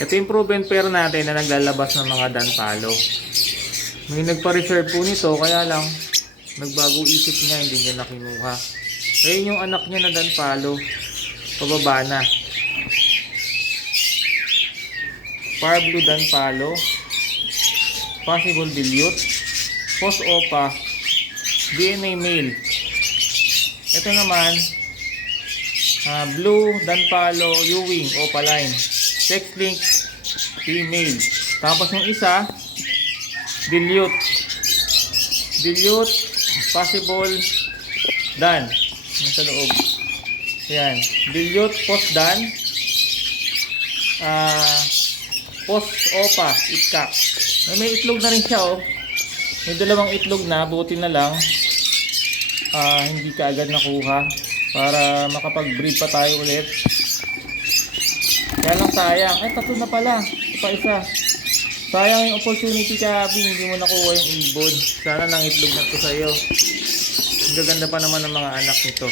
Ito yung proven pair natin na naglalabas ng mga danpalo. May nagpa-reserve po nito, kaya lang nagbago isip niya, hindi niya nakinuha. Ayun yung anak niya na danpalo, pababa na. Far blue danpalo, possible dilute, post opa, DNA male. Ito naman, blue danpalo Ewing opaline, sex link female. Tapos yung isa, dilute, possible dan, yung sa loob. Yan, dilute post dan, post opa itkak. May itlog na rin siya, oh. May dalawang itlog na, buti na lang hindi ka agad nakuha para makapag-breed pa tayo ulit. Kaya lang sayang, tatlo na pala, ito pa isa. Sayang yung opportunity ka, Abby, hindi mo nakuha yung ibon. Sana nang itlog na ito sa'yo. Ang gaganda pa naman ng mga anak nito.